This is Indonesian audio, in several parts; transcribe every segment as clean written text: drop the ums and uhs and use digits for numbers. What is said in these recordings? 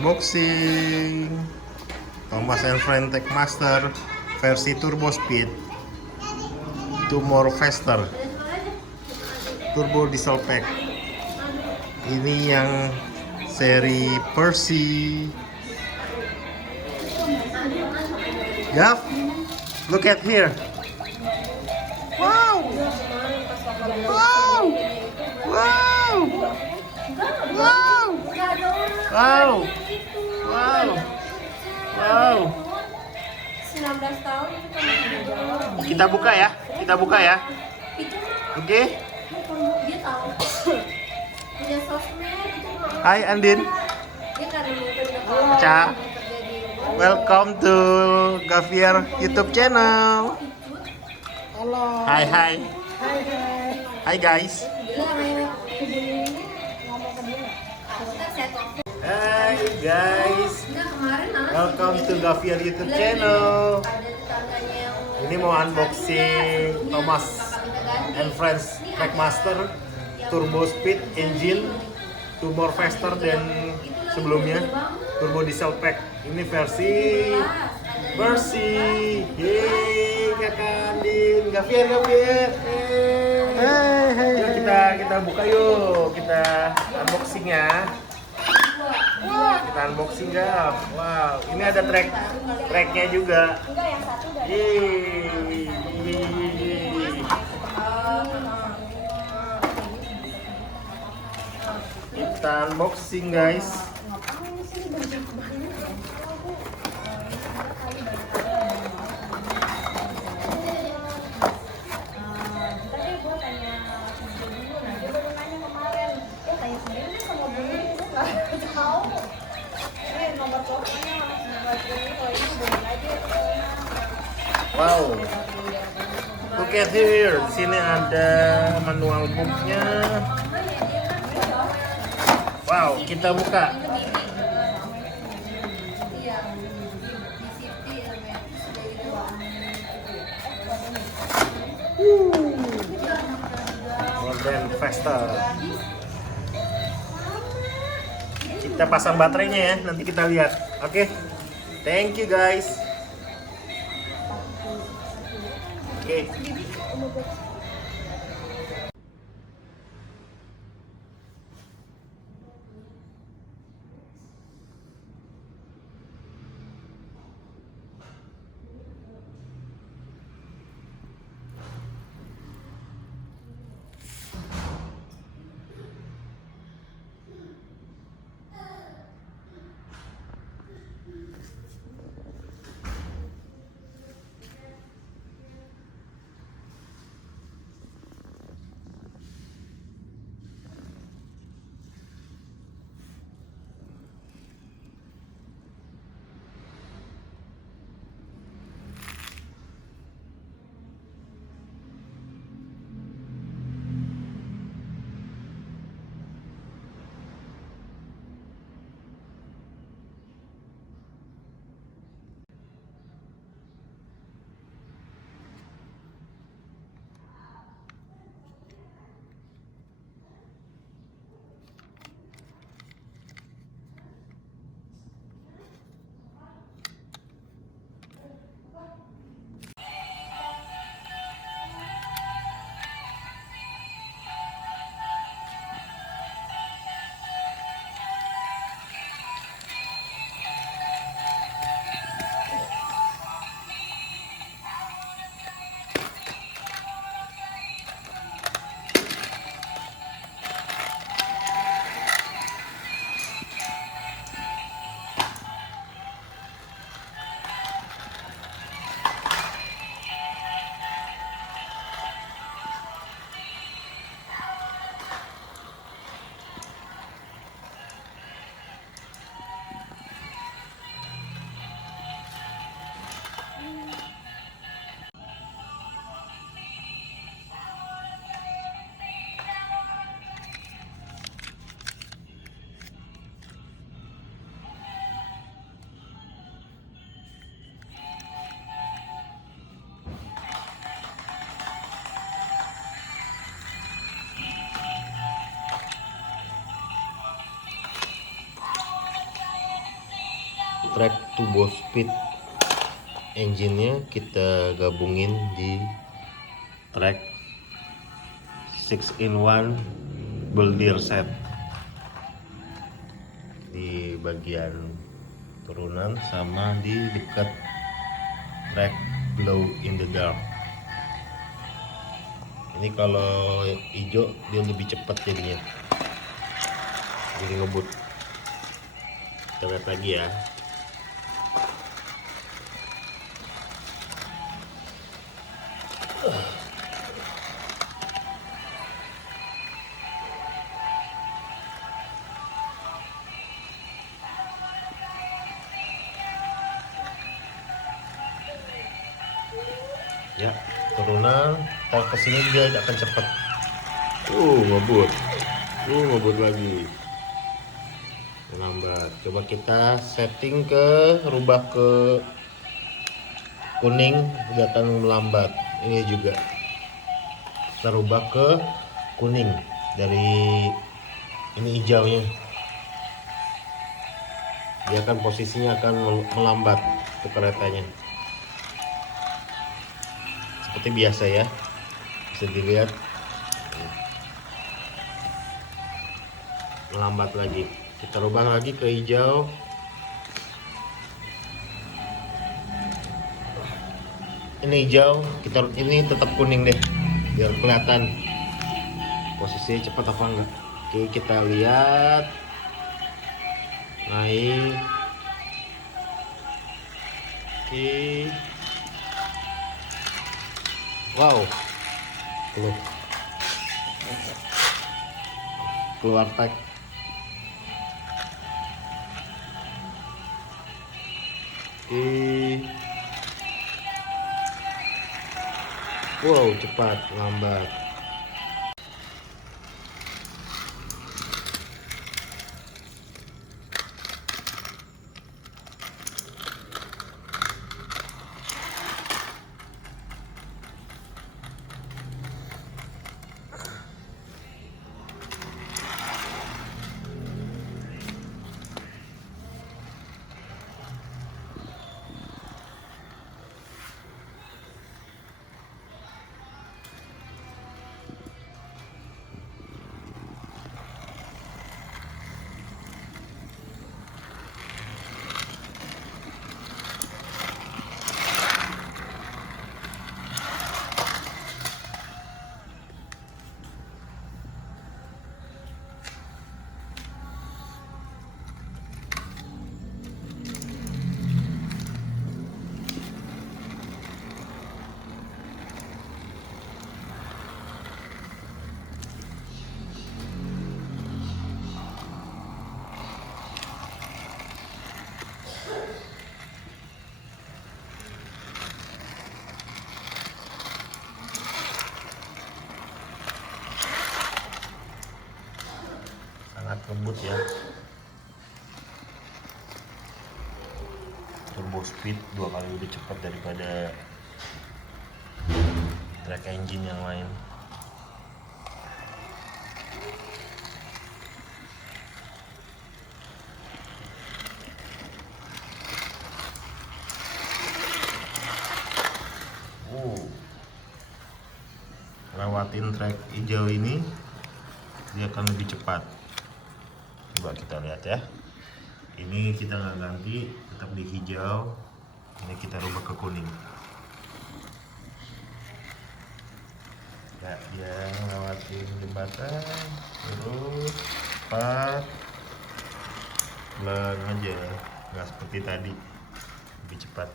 Unboxing Thomas and Friend Techmaster versi Turbo Speed, Two More Faster, Turbo Diesel Pack. Ini yang seri Percy. Gav, look at here. Wow, wow, wow, wow, wow, wow, wow. 19 tahun itu kan Kita buka ya, Oke. dia tahu punya sosmed itu. Hai Andin, Dia kan nungguin Ca. Welcome to Gavier YouTube channel. Halo. Hai Hai. Hai guys. Hai guys. Welcome to Gavier YouTube channel. Ini mau unboxing Thomas and Friends Techmaster Turbo Speed Engine, Two More Faster dan sebelumnya Turbo Diesel Pack. Ini versi Yeay, kakak Andin, Gavier. Yuk kita buka yuk, kita unboxing ya. Kita unboxing Gav. Wow, ini ada tracknya juga. Yeay. Kita unboxing guys. Wow, look at here. Di sini ada manual booknya. Wow, kita buka. Modern Faster. Kita pasang baterainya ya, nanti kita lihat. Oke, thank you guys. Oke. track turbo speed engine-nya kita gabungin di track 6-in-1 Beldir set di bagian turunan sama di dekat track glow in the dark. Ini kalau hijau dia lebih cepat jadinya, jadi ngebut. Kita lihat lagi ya. Ya, turunan, kalau kesini dia akan cepat. Ngebut lagi. Lambat. Coba kita setting rubah ke kuning, udah akan melambat. Ini juga kita rubah ke kuning dari ini hijaunya. Dia akan posisinya akan melambat ke keretanya. Seperti biasa ya, bisa dilihat melambat lagi. Kita rubah lagi ke hijau. Ini hijau, ini tetap kuning deh, biar kelihatan posisinya cepat apa enggak. Oke, kita lihat naik. Oke. Wow, keluar tag. Oke. Wow, cepat, lambat. Sangat lembut ya. Turbo speed 2 kali lebih cepat daripada track engine yang lain. Lewatin track hijau ini dia akan lebih cepat. Coba kita lihat ya. Ini kita nggak ganti, tetap di hijau. Ini kita rubah ke kuning. Ya, dia lewatin jembatan terus cepat, pelan aja, nggak seperti tadi, lebih cepat.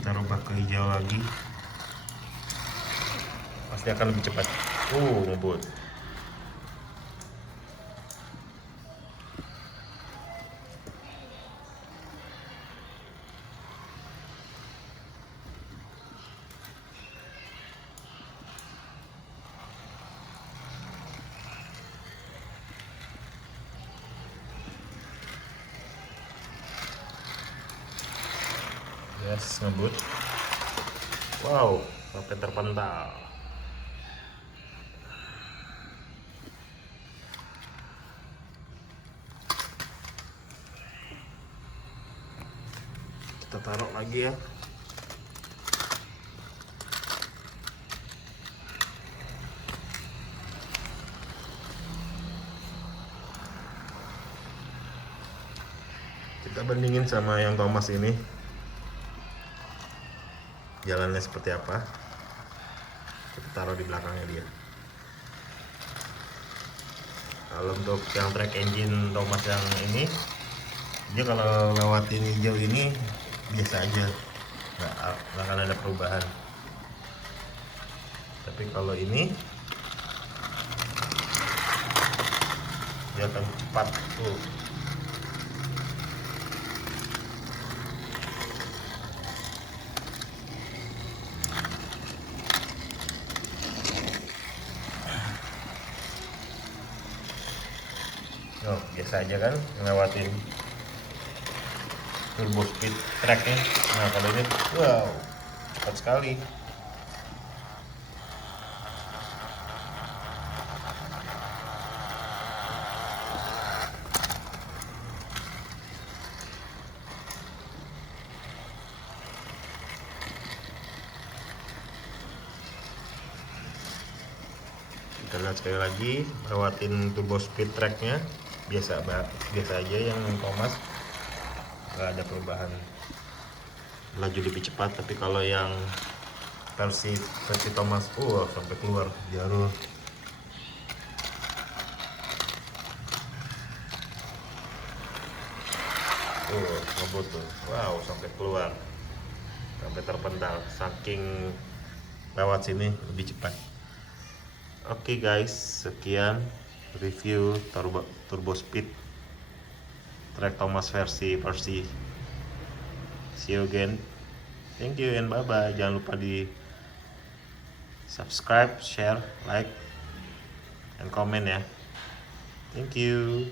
Kita rubah ke hijau lagi, pasti akan lebih cepat. Ngebut. Yes, ngebut. Wow, sampai terpental. Kita taruh lagi ya. Kita bandingin sama yang Thomas ini. Jalannya seperti apa? Kita taruh di belakangnya dia. Kalau untuk yang track engine Thomas yang ini, dia kalau lewatin hijau ini biasa aja, nggak akan ada perubahan. Tapi kalau ini dia akan cepat tuh. Oh, biasa aja kan ngelewatin turbo speed tracknya. Nah kalau ini, wow, cepat sekali. Kita lihat sekali lagi, lewatin turbo speed tracknya biasa aja. Yang Thomas nggak ada perubahan, laju lebih cepat. Tapi kalau yang versi Thomas, sampai keluar jalur. Ngebut tuh, wow, sampai keluar, sampai terpental, saking lewat sini lebih cepat. Oke guys, sekian review turbo speed track Thomas versi Percy. See you again. Thank you and bye bye. Jangan lupa di subscribe, share, like, and comment ya. Thank you.